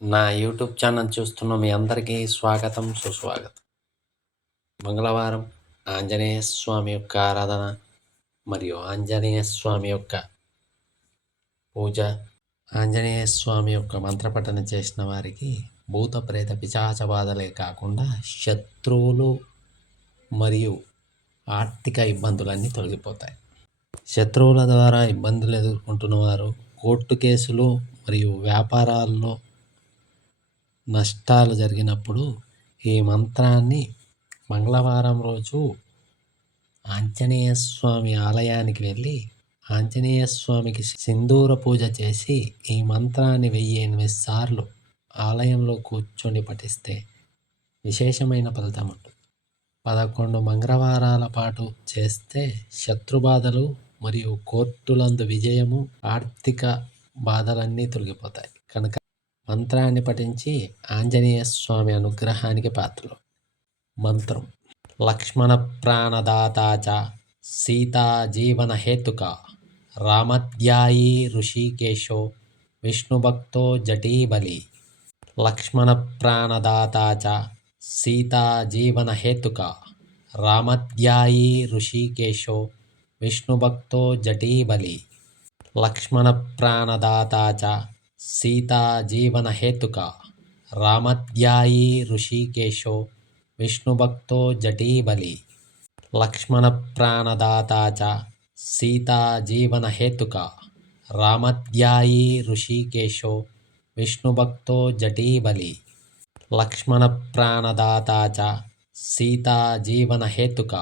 నా YouTube channel చూస్తున్న మీ అందరికీ స్వాగతం, సుస్వాగతం. మంగళవారం ఆంజనేయ స్వామి యొక్క ఆరాధన మరియు ఆంజనేయ స్వామి యొక్క పూజ, ఆంజనేయ స్వామి యొక్క మంత్రపఠన చేసిన వారికి భూత ప్రేత పిశాచ బాధలే కాకుండా శత్రువులు మరియు ఆర్థిక ఇబ్బందులన్నీ తొలగిపోతాయి. శత్రువుల ద్వారా ఇబ్బందులు ఎదుర్కొంటున్న వారు కోర్టు కేసులు మరియు వ్యాపారాల్లో నష్టాలు జరిగినప్పుడు ఈ మంత్రాన్ని మంగళవారం రోజు ఆంజనేయ స్వామి ఆలయానికి వెళ్ళి ఆంజనేయ స్వామికి సింధూర పూజ చేసి ఈ మంత్రాన్ని 1008 సార్లు ఆలయంలో కూర్చొని పఠిస్తే విశేషమైన ఫలితం ఉంటుంది. 11 మంగళవారాల పాటు చేస్తే శత్రుబాధలు మరియు కోర్టులందు విజయము, ఆర్థిక బాధలన్నీ తొలగిపోతాయి. కనుక మంత్రాన్ని పఠించి ఆంజనేయ స్వామి అనుగ్రహానికి పాత్రలు. మంత్రం: లక్ష్మణ ప్రాణదాత సీతా జీవన హేతుక రామధ్యాయీ ఋషికేశో విష్ణుభక్తో జటీబలి. లక్ష్మణ ప్రాణదాత సీతా జీవన హేతుక రామధ్యాయీ ఋషికేశో విష్ణుభక్తో జటీబలి. లక్ష్మణ ప్రాణదాత సీతా జీవన హేతుక రామధ్యాయీ ఋషికేశో విష్ణుభక్తో జటీబలి. లక్ష్మణ ప్రాణదాత సీతా జీవన హేతుక రామధ్యాయీ ఋషికేశో విష్ణుభక్తో జటీబలి. లక్ష్మణ ప్రాణదాత సీతా జీవన హేతుక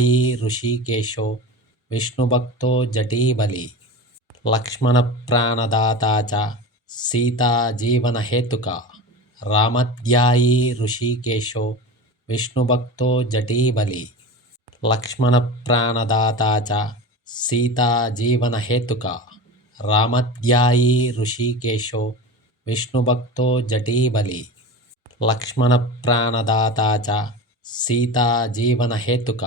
రామధ్యాయీ ఋషికేశో విష్ణుభక్తో జటీబలి. లక్ష్మణ ప్రాణదాత సీతా జీవన హేతుక రామధ్యాయీ ఋషికేశో విష్ణుభక్తో జటీబలి. లక్ష్మణ ప్రాణదాత సీతా జీవన హేతుక రామధ్యాయీ ఋషికేశో విష్ణుభక్తో జటీబలి. లక్ష్మణ ప్రాణదాత సీతా జీవన హేతుక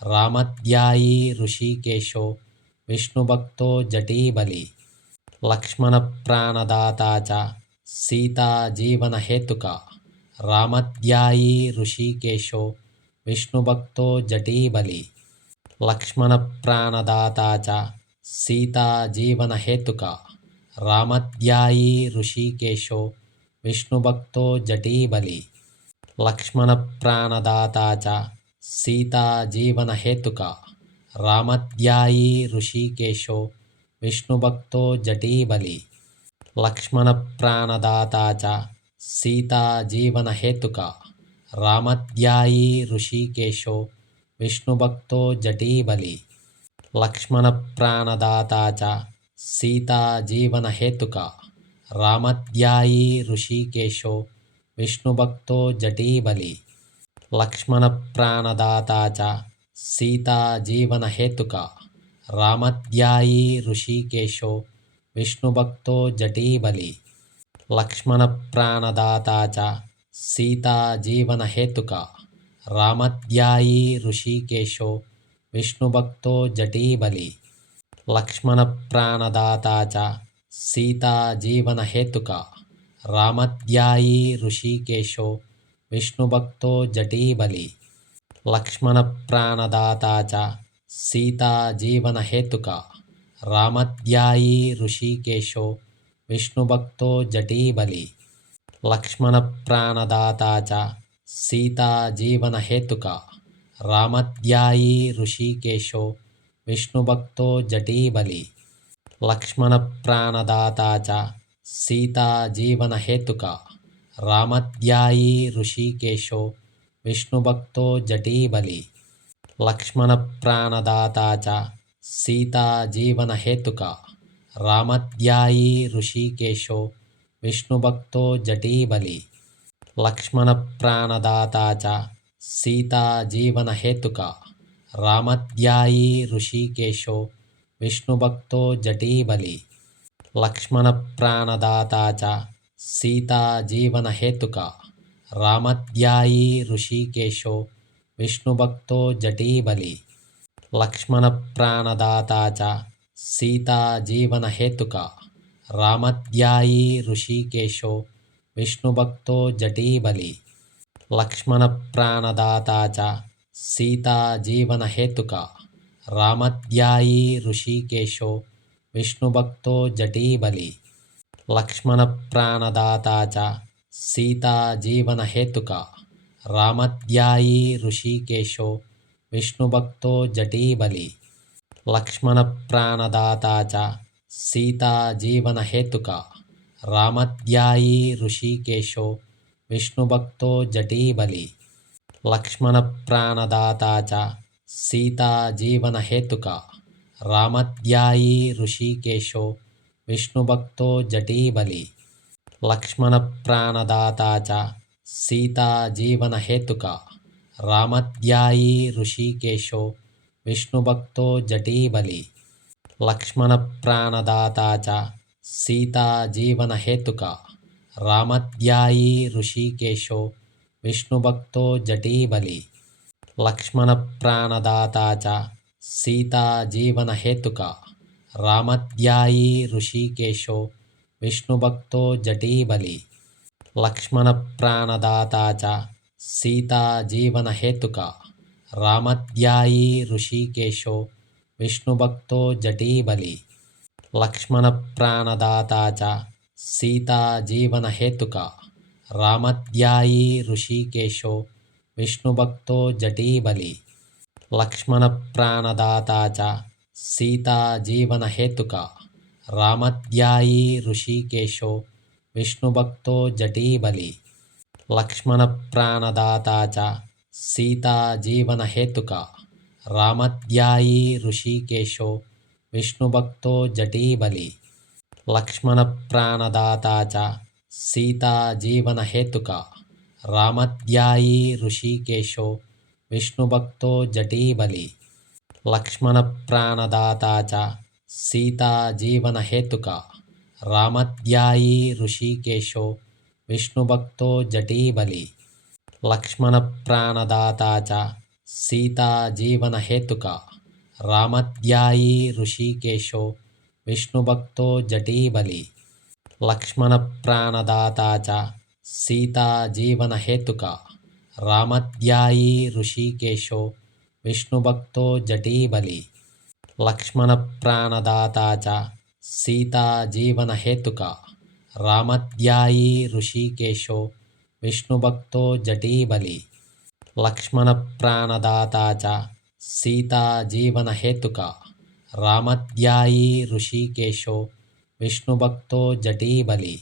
రామధ్యాయీ ఋషికేశో విష్ణుభక్తో జటీబలి. లక్ష్మణ ప్రాణదాత సీతా జీవన హేతుక రామధ్యాయీ ఋషికేశో విష్ణుభక్తో జటీబలి. లక్ష్మణ ప్రాణదాత సీతా జీవన హేతుక రామధ్యాయీ ఋషికేశో విష్ణుభక్తో జటీబలి. లక్ష్మణ ప్రాణదాత సీతా జీవన హేతుక రామధ్యాయీ ఋషికేశో విష్ణుభక్తో జటీబలి. లక్ష్మణ ప్రాణదాత సీతా జీవన హేతుక రామధ్యాయీ ఋషికేశో విష్ణుభక్తో జటీబలి. లక్ష్మణ ప్రాణదాత సీతా జీవన హేతుక రామధ్యాయీ ఋషికేశో విష్ణుభక్తో జటీబలి. లక్ష్మణ ప్రాణదాత సీతా జీవన హేతుక రామధ్యాయీ ఋషికేశో విష్ణుభక్తో జటీబలి. లక్ష్మణ ప్రాణదాత సీతా జీవన హేతుక రామధ్యాయీ ఋషికేశో విష్ణుభక్తో జటీబలి. లక్ష్మణ ప్రాణదాత సీతా జీవన హేతుక రామధ్యాయీ ఋషికేశో విష్ణుభక్తో జటీబలి. లక్ష్మణ ప్రాణదాత సీతా జీవన హేతుక రామధ్యాయీ ఋషికేశో విష్ణుభక్తో జటీబలి. లక్ష్మణ ప్రాణదాత సీతా జీవన హేతుక రామధ్యాయీ ఋషికేశో విష్ణుభక్తో జటీబలి. లక్ష్మణ ప్రాణదాత సీతా జీవన హేతుక రామధ్యాయీ ఋషికేశో విష్ణుభక్తో జటీబలి. లక్ష్మణ ప్రాణదాత సీతా జీవన హేతుక రామధ్యాయీ ఋషికేశో విష్ణుభక్తో జటీబలి. లక్ష్మణ ప్రాణదాత సీతా జీవన హేతుక రామధ్యాయీ ఋషికేశో విష్ణుభక్తో జటీబలి. లక్ష్మణ ప్రాణదాత సీతా జీవన హేతుక రామధ్యాయీ ఋషికేశో విష్ణుభక్తో జటీబలి. లక్ష్మణ ప్రాణదాత సీతా జీవన హేతుక రామధ్యాయీ ఋషికేశో విష్ణుభక్తో జటీబలి లక్ష్మణప్రాణదాతా చ సీతాజీవనహేతుకా రామధ్యాయీ ఋషికేశో విష్ణుభక్తో జటీబలి లక్ష్మణప్రాణదాతా చ సీతాజీవనహేతుకా రామధ్యాయీ ఋషికేశో విష్ణుభక్తో జటీబలి లక్ష్మణప్రాణదాతా చ సీతాజీవనహేతుకా రామధ్యాయీ ఋషికేశో విష్ణుభక్తో జటీబలి లక్ష్మణప్రాణదాతా చ సీతాజీవనహేతుకా రామధ్యాయీ ఋషికేశో విష్ణుభక్తో జటీబలి లక్ష్మణప్రాణదాతా చ సీతాజీవనహేతుకా రామధ్యాయీ ఋషికేశో విష్ణుభక్తో జటీబలి లక్ష్మణప్రాణదాతా చ సీతాజీవనహేతుకా రామధ్యాయీ ఋషికేశో విష్ణుభక్తో జటీబలి లక్ష్మణప్రాణదాతా చ సీతాజీవనహేతుకా రామధ్యాయీ ఋషికేశో విష్ణుభక్తో జటీబలి లక్ష్మణప్రాణదాతా చ సీతాజీవనహేతుకా రామధ్యాయీ ఋషికేశో విష్ణుభక్తో జటీబలి లక్ష్మణప్రాణదాతా చ సీతాజీవనహేతుకా రామధ్యాయీ ఋషికేశో విష్ణుభక్తో జటీబలి లక్ష్మణప్రాణదాతా చ సీతాజీవనహేతుకా రామధ్యాయీ ఋషికేశో విష్ణుభక్తో జటీబలి లక్ష్మణప్రాణదాతా చ సీతాజీవనహేతుకా రామధ్యాయీ ఋషికేశో విష్ణుభక్తో జటీబలి లక్ష్మణప్రాణదాతా చ సీతాజీవనహేతుకా రామధ్యాయీ ఋషికేశో విష్ణుభక్తో జటీబలి లక్ష్మణప్రాణదాతా చ సీతాజీవనహేతుకా రామధ్యాయీ ఋషికేశో విష్ణుభక్తో జటీబలి లక్ష్మణప్రాణదాతా చ సీతాజీవనహేతుకా రామధ్యాయీ ఋషికేశో విష్ణుభక్తో జటీబలి లక్ష్మణప్రాణదాతా చ సీతాజీవనహేతుకా రామధ్యాయీ ఋషికేశో విష్ణుభక్తో జటీబలి లక్ష్మణప్రాణదాతా చ సీతాజీవనహేతుకా రామధ్యాయీ ఋషికేశో విష్ణుభక్తో జటీబలి లక్ష్మణప్రాణదాతా చ సీతాజీవనహేతుకా రామధ్యాయీ ఋషికేశో విష్ణుభక్తో జటీబలి